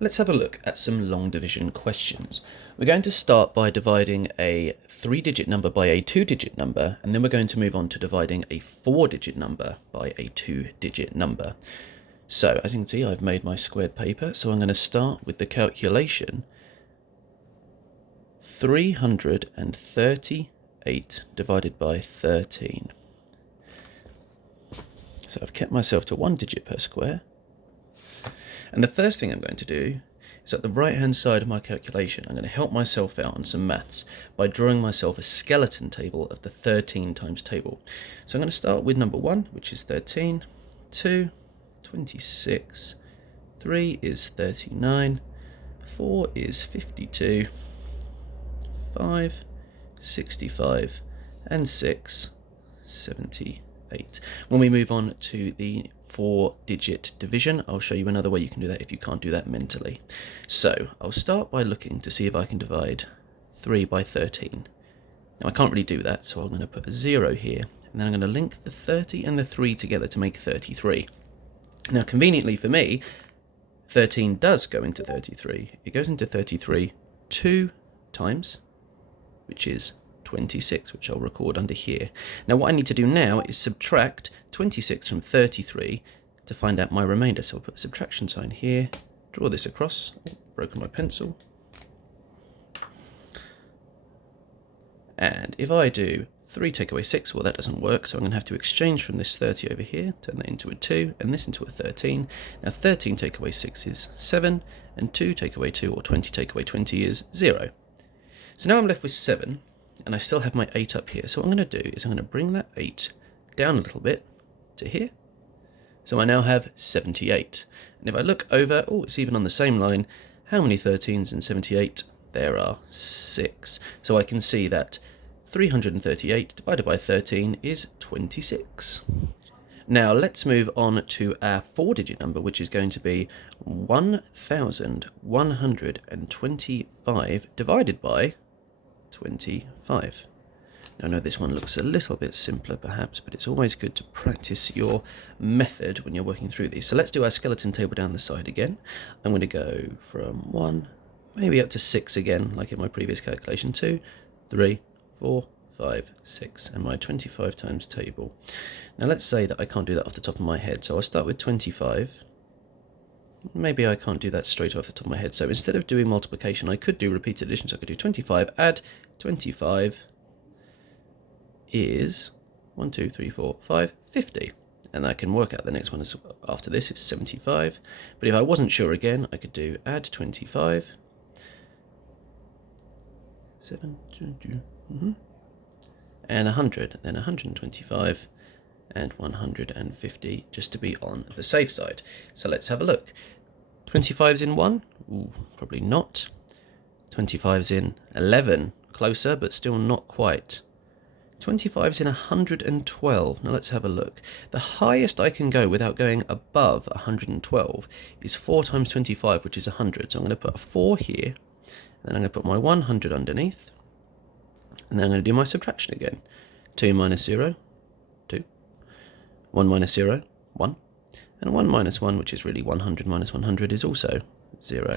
Let's have a look at some long division questions. We're going to start by dividing a 3-digit number by a 2-digit number, and then we're going to move on to dividing a 4-digit number by a 2-digit number. So, as you can see, I've made my squared paper, so I'm going to start with the calculation. 338 divided by 13. So I've kept myself to 1 digit per square. And the first thing I'm going to do is at the right hand side of my calculation, I'm going to help myself out on some maths by drawing myself a skeleton table of the 13 times table. So I'm going to start with number 1, which is 13, 2, 26, 3 is 39, 4 is 52, 5, 65, and 6, 78. When we move on to the 4-digit division, I'll show you another way you can do that if you can't do that mentally. So I'll start by looking to see if I can divide 3 by 13. Now I can't really do that, so I'm going to put a 0 here, and then I'm going to link the 30 and the 3 together to make 33. Now conveniently for me, 13 does go into 33. It goes into 33 2 times, which is 26, which I'll record under here. Now what I need to do now is subtract 26 from 33 to find out my remainder. So I'll put a subtraction sign here, draw this across, broken my pencil. And if I do 3 take away 6, well that doesn't work, so I'm going to have to exchange from this 30 over here, turn that into a 2, and this into a 13. Now 13 take away 6 is 7, and 2 take away 2, or 20 take away 20 is 0. So now I'm left with 7, and I still have my 8 up here. So what I'm going to do is I'm going to bring that 8 down a little bit to here. So I now have 78. And if I look over, oh, it's even on the same line, how many 13s in 78? There are 6. So I can see that 338 divided by 13 is 26. Now let's move on to our 4-digit number, which is going to be 1,125 divided by 25. Now I know this one looks a little bit simpler perhaps, but it's always good to practice your method when you're working through these. So let's do our skeleton table down the side again. I'm going to go from 1, maybe up to 6 again, like in my previous calculation. 2, 3, 4, 5, 6, and my 25 times table. Now let's say that I can't do that off the top of my head, so I'll start with 25. Maybe I can't do that straight off the top of my head, so instead of doing multiplication I could do repeated addition. So I could do 25, add 25 is 1, 2, 3, 4, 5, 50. And I can work out the next one after this is 75. But if I wasn't sure again, I could do add 25, 7, and 100, then 125, and 150, just to be on the safe side. So let's have a look. 25's in 1? Ooh, probably not. 25's in 11, closer, but still not quite. 25's in 112. Now let's have a look. The highest I can go without going above 112 is 4 times 25, which is 100. So I'm going to put a 4 here, and then I'm going to put my 100 underneath, and then I'm going to do my subtraction again. 2 minus 0, 2. 1 minus 0, 1. And 1 minus 1, which is really 100 minus 100, is also 0.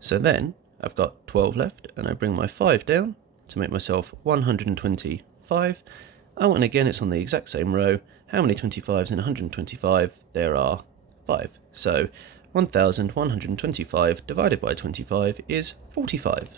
So then I've got 12 left, and I bring my 5 down to make myself 125. Oh, and again, it's on the exact same row. How many 25s in 125? There are 5. So 1,125 divided by 25 is 45.